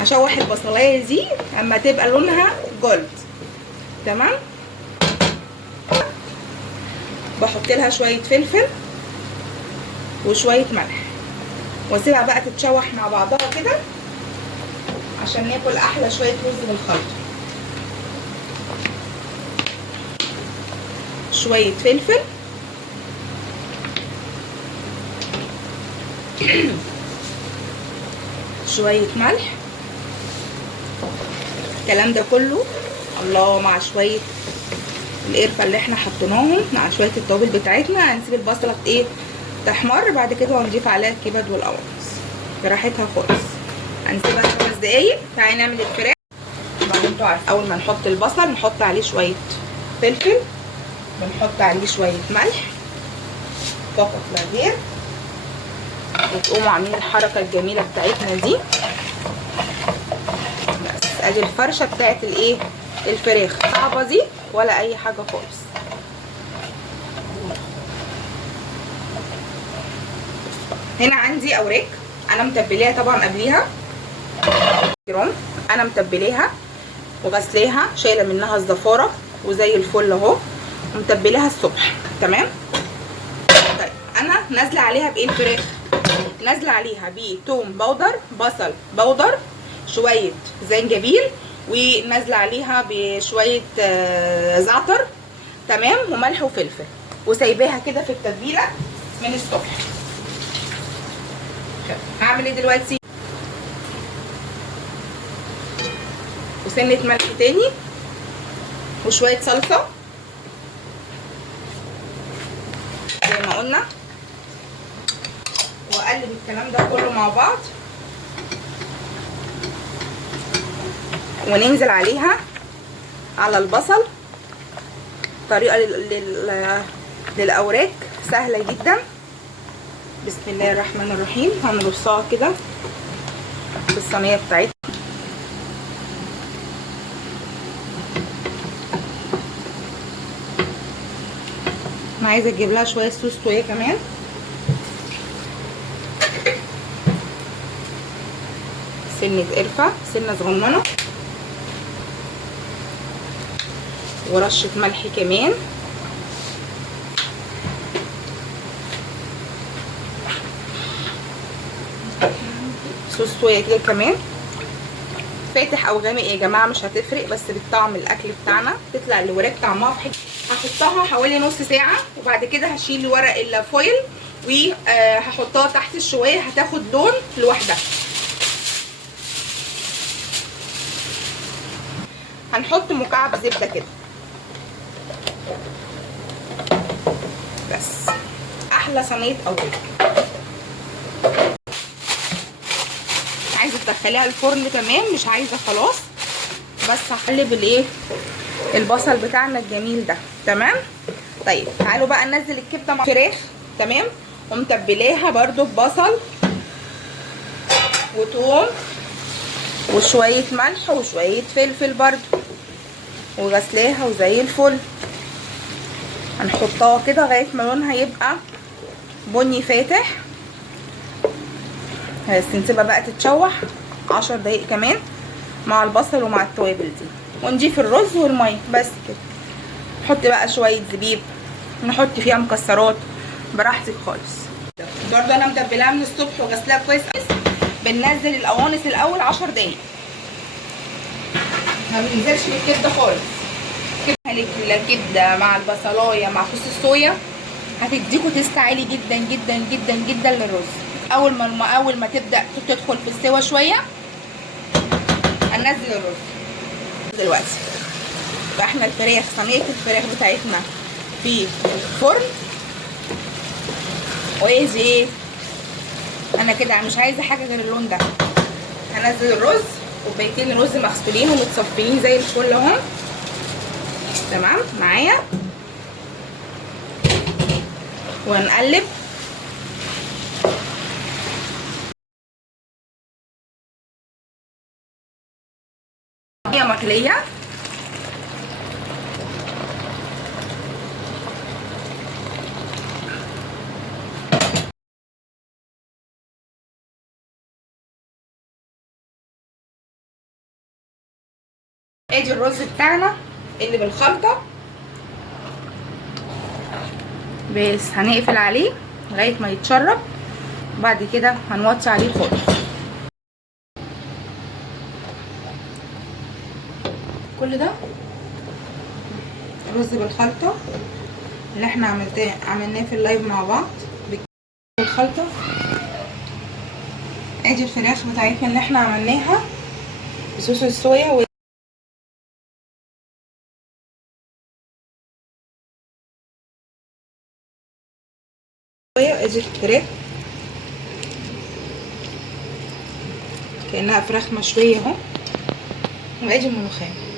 هشوح البصلايه دي اما تبقى لونها جولد. تمام. بحط لها شويه فلفل وشويه ملح واسيبها بقى تتشوح مع بعضها كده عشان ناكل احلى شويه رز بالخلطه. شويه فلفل شويه ملح، الكلام ده كله الله مع شويه القرفه اللي احنا حطيناهم مع شويه التوابل بتاعتنا. هنسيب البصله تحمر، بعد كده هنضيف عليها الكبد والقوانص براحتها خالص. هنسيبها 5 دقايق. تعالي نعمل الفراخ. بعدين انتوا عارفين اول ما نحط البصل نحط عليه شويه فلفل، بنحط عليه شويه ملح فقط لا غير، وتقوموا عاملين الحركه الجميله بتاعتنا دي. بس ادي الفرشه بتاعت الايه الفراخ، صعبه دي ولا اي حاجه خالص. هنا عندي اوراق انا متبلاها طبعا قبليها جرام، انا متبلاها وغسلاها شايله منها الزفاره وزي الفل اهو، ومتبلاها الصبح. تمام. طيب انا نازله عليها بايه الفراخ؟ نازله عليها بتوم باودر، بصل باودر، شويه زنجبيل، ونازله عليها بشويه زعتر. تمام. وملح وفلفل، وسايباها كده في التتبيله من الصبح. هعمل ايه دلوقتي؟ وسنه ملح تاني وشويه صلصه زي ما قلنا، واقلب الكلام ده كله مع بعض، وننزل عليها على البصل. طريقه للاوراق سهله جدا. بسم الله الرحمن الرحيم. هنرصها كده في الصينيه بتاعتنا. انا عايزه اجيب لها شويه صوص صويا كمان. سنه قرفه، سنه صغننه، ورشه ملح كمان، صوص صويا كده كمان، فاتح او غامق يا جماعه مش هتفرق، بس بالطعم الاكل بتاعنا تطلع الوراك طعمها في حته. هحطها حوالي نص ساعه، وبعد كده هشيل ورق الفويل وهحطها تحت الشوايه، هتاخد لون لوحدها. هنحط مكعب زبده كده بس. احلى صينيه اوراق. عايزه تدخليها الفرن تمام، مش عايزه خلاص. بس هقلب الايه البصل بتاعنا الجميل ده. تمام. طيب تعالوا بقى ننزل الكبده مع الفراخ. تمام. ومتبلاها برده ببصل وثوم وشويه ملح وشويه فلفل برده، وغسلاها وزي الفل. هنحطها كده لغايه ما لونها يبقى بني فاتح، بس نسيبها بقى تتشوح 10 دقايق كمان مع البصل ومع التوابل دي، ونضيف الرز والميه بس كده. نحط بقى شويه زبيب، نحط فيها مكسرات براحتك خالص. برضو انا متبلاها من الصبح وغسلاها كويس. بننزل القوانص الاول 10 دقايق، ما بننزلش بالكبده خالص. الكبده مع البصلايه مع صوص الصويا هتديكوا تيست عالي جدا جدا جدا جدا للرز. اول ما تبدا تدخل في السوا شويه هننزل الرز دلوقتي. فاحنا الفراخ، صينيه الفراخ بتاعتنا في الفرن، وايه ايه انا كده مش عايزه حاجه غير اللون ده. هنزل الرز، كوبايتين رز مغسولين ومتصفيين زي الفل اهو. تمام معايا. وهنقلب ميه مغليه ادي الرز بتاعنا اللي بالخلطه، بس هنقفل عليه لغايه ما يتشرب، وبعد كده هنوطي عليه خالص. كل ده رز بالخلطه اللي احنا عملناه في اللايف مع بعض بالخلطه. ادي الفراخ بتاعتنا اللي احنا عملناها بصوص الصويا ادي الفراخ كأنها فراخ مشوية اهو، وادي الملوخية.